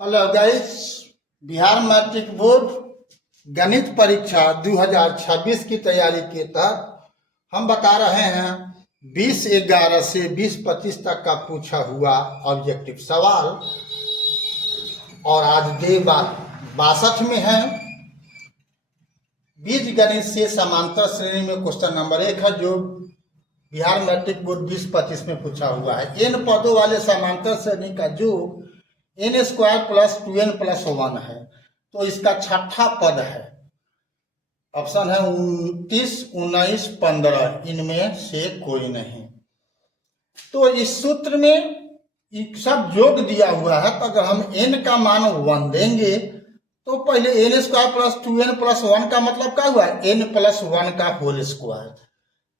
Hello guys, Bihar matric board गणित परीक्षा 2026 की तैयारी के तहत हम बता रहे हैं 20/11 से 20-25 तक का पूछा हुआ ऑब्जेक्टिव सवाल। और आज डे 62 में है। बीज गणित से समांतर श्रेणी में क्वेश्चन नंबर 1 है, जो बिहार मैट्रिक बोर्ड 20-25 में पूछा हुआ है। n पदों वाले समांतर श्रेणी का योग n² + 2n + 1 है, तो इसका छठा पद है। ऑप्शन है 29, 19, 15, इनमें से कोई नहीं। तो इस सूत्र में सब योग दिया हुआ है, तो अगर हम n का मान 1 देंगे तो पहले n² + 2n + 1 का मतलब क्या हुआ, n + 1 का होल स्क्वायर।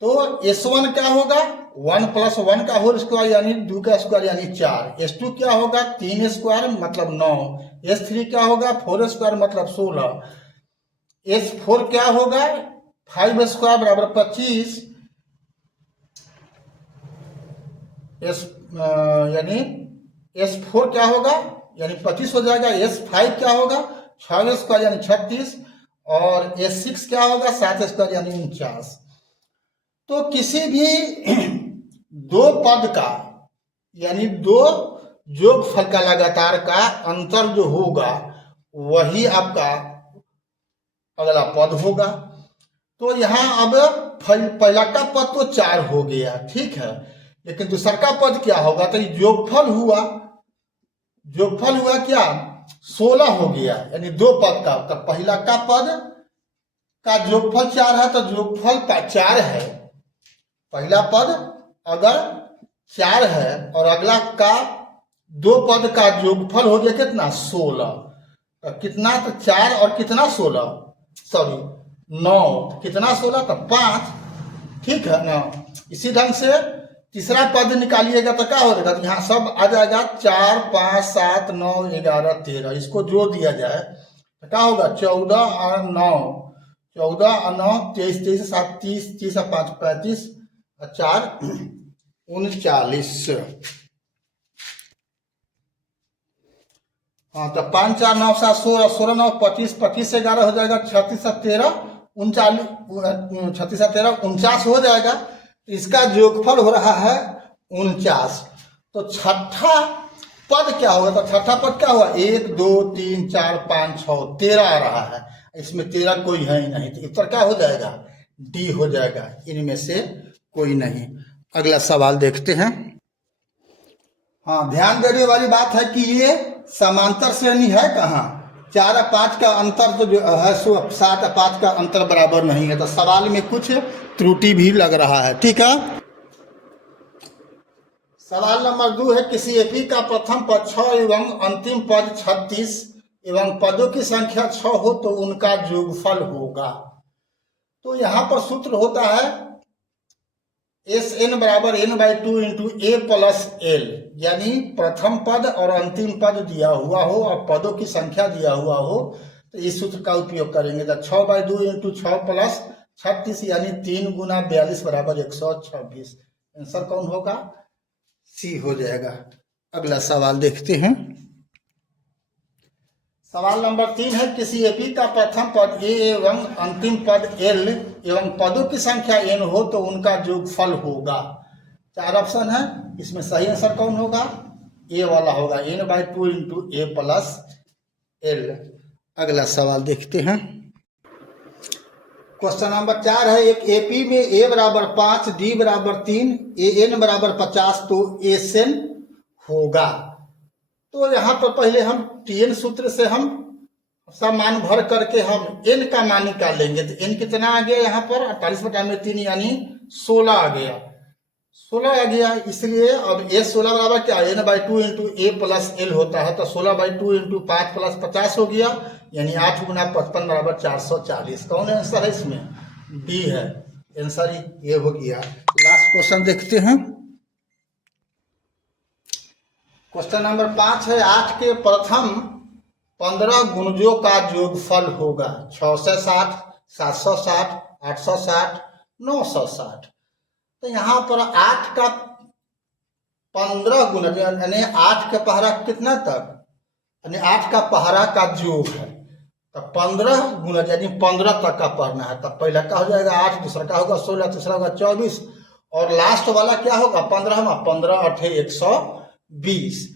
तो S1 क्या होगा, 1 + 1 का होल स्क्वायर यानी 2 का स्क्वायर यानी 4। S2 क्या होगा, 3² मतलब 9। S3 क्या होगा, 4² मतलब 16। S4 क्या होगा, 5² = 25। यानी S4 क्या होगा, यानी 25 हो जाएगा। S5 क्या होगा, 6² यानी 36। और S6 क्या होगा, 7² यानी 49। तो किसी भी दो पद का यानी दो योगफल का लगातार का अंतर जो होगा वही आपका अगला पद होगा। तो यहाँ अब पहला का पद तो 4 हो गया, ठीक है, लेकिन दूसरा का पद क्या होगा, तो योगफल हुआ क्या, 16 हो गया, यानी दो पद का। तो पहला का पद का योगफल 4 है, तो योगफल 4 है। पहला पद अगर 4 है और अगला का दो पद का योगफल हो गया कितना, 16। तो कितना, तो 4 और कितना 16, सॉरी 9, कितना 16, तो 5, ठीक है ना। इसी ढंग से तीसरा पद निकालिएगा तो क्या हो जाएगा, तो यहाँ सब आ जाएगा 4, 5, 7, 9, 11, 13। इसको जोड़ दिया जाए तो क्या होगा, 14 और 9, 14 और 9, 23, 23, 7, 30, 30 और 5, 35, 4, 39। हाँ, तो 5, 4, 9, 7, 16, 16, 9, 25, 25 से 11 हो जाएगा, 36 और 13, 39, 36 और 13, 49 हो जाएगा। इसका योगफल हो रहा है 49। तो छठा पद क्या होगा, तो छठा पद क्या हुआ, 1, 2, 3, 4, 5, 6, 13 आ रहा है। इसमें 13 कोई है ही नहीं, तो उत्तर क्या हो जाएगा, डी हो जाएगा, इनमें से कोई नहीं। अगला सवाल देखते हैं। हाँ, ध्यान देने वाली बात है कि ये समांतर श्रेणी है कहाँ, 4 और 5 का अंतर तो जो है सो 7 और 5 का अंतर बराबर नहीं है, तो सवाल में कुछ त्रुटि भी लग रहा है, ठीक है। सवाल नंबर 2 है, किसी एपी का प्रथम पद 6 एवं अंतिम पद 36 एवं पदों की संख्या 6 हो तो उनका योगफल होगा। तो यहाँ पर सूत्र होता है Sn = n/2 × a + l, यानी प्रथम पद और अंतिम पद दिया हुआ हो और पदों की संख्या दिया हुआ हो तो इस सूत्र का उपयोग करेंगे। तो 6/2 × 6 + 36 यानी 3 × 42 = 126। आंसर कौन होगा, सी हो जाएगा। अगला सवाल देखते हैं। सवाल नंबर 3 है, किसी एपी का प्रथम पद a एवं अंतिम पद l एवं पदों की संख्या n हो तो उनका योगफल होगा। 4 ऑप्शन है, इसमें सही आंसर कौन होगा, ए वाला होगा, n/2 × a + l। अगला सवाल देखते हैं। क्वेश्चन नंबर 4 है, एक एपी में a = 5, d = 3, an = 50 तो Sn होगा। तो यहाँ पर पहले हम Tn सूत्र से हम सब मान भर करके हम n का मान निकाल लेंगे। तो n कितना आ गया, यहाँ पर 48/3 यानी 16 आ गया, 16 आ गया। इसलिए अब S16 बराबर क्या, n/2 × a + l होता है, तो 16/2 × 5 + 50 हो गया, यानी 8 × 55 = 440। कौन आंसर है इसमें, डी है आंसर, ये हो गया। लास्ट क्वेश्चन देखते हैं। क्वेश्चन नंबर 5 है, 8 के प्रथम 15 गुणजों का योगफल होगा। 660, 760, 860, 960। तो यहाँ पर 8 का 15 गुना यानी 8 के पहरा कितना तक, यानी 8 का पहरा का योग है, तो 15 गुना यानी 15 तक का पढ़ना है। तब पहला का हो जाएगा 8, दूसरा का होगा 16, तीसरा होगा 24 और लास्ट वाला क्या होगा 15, 15 8 120।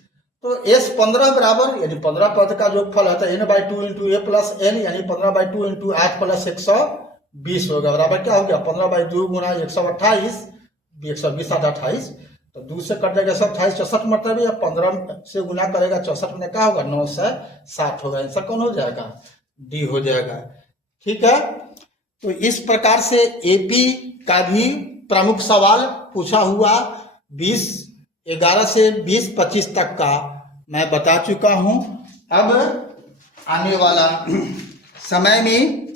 तो S 15 बराबर यानी 15 पद का योगफल है, तो n/2 इंटू ए प्लस एन यानी 15/2 इंटू 8 प्लस 120 होगा बराबर क्या हो गया 15/2 गुना 128, 120 8 28, तो 2 से कट जाएगा 128, 64 मतलब या 15 से गुना करेगा 64 में क्या होगा 960 होगा। आंसर कौन हो जाएगा डी हो जाएगा। ठीक है, तो इस प्रकार से एपी का भी प्रमुख सवाल पूछा हुआ 11 से 25 तक का मैं बता चुका हूं। अब आने वाला समय में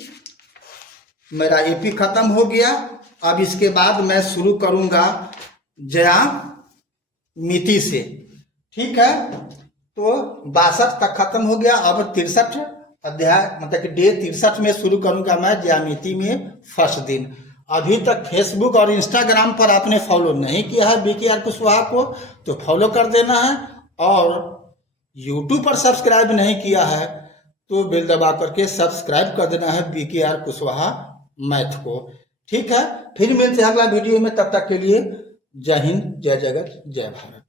मेरा एपी खत्म हो गया, अब इसके बाद मैं शुरू करूंगा ज्यामिति से। ठीक है, तो 62 तक खत्म हो गया, अब 63 अध्याय मतलब कि डे 63 में शुरू करूंगा मैं ज्यामिति में फर्स्ट दिन। अभी तक फेसबुक और इंस्टाग्राम पर आपने फॉलो नहीं किया है BKR कुशवाहा को तो फॉलो कर देना है, और यूट्यूब पर सब्सक्राइब नहीं किया है तो बेल दबा करके सब्सक्राइब कर देना है BKR कुशवाहा मैथ को। ठीक है, फिर मिलते हैं अगला वीडियो में, तब तक के लिए जय हिंद, जय जगत, जय भारत।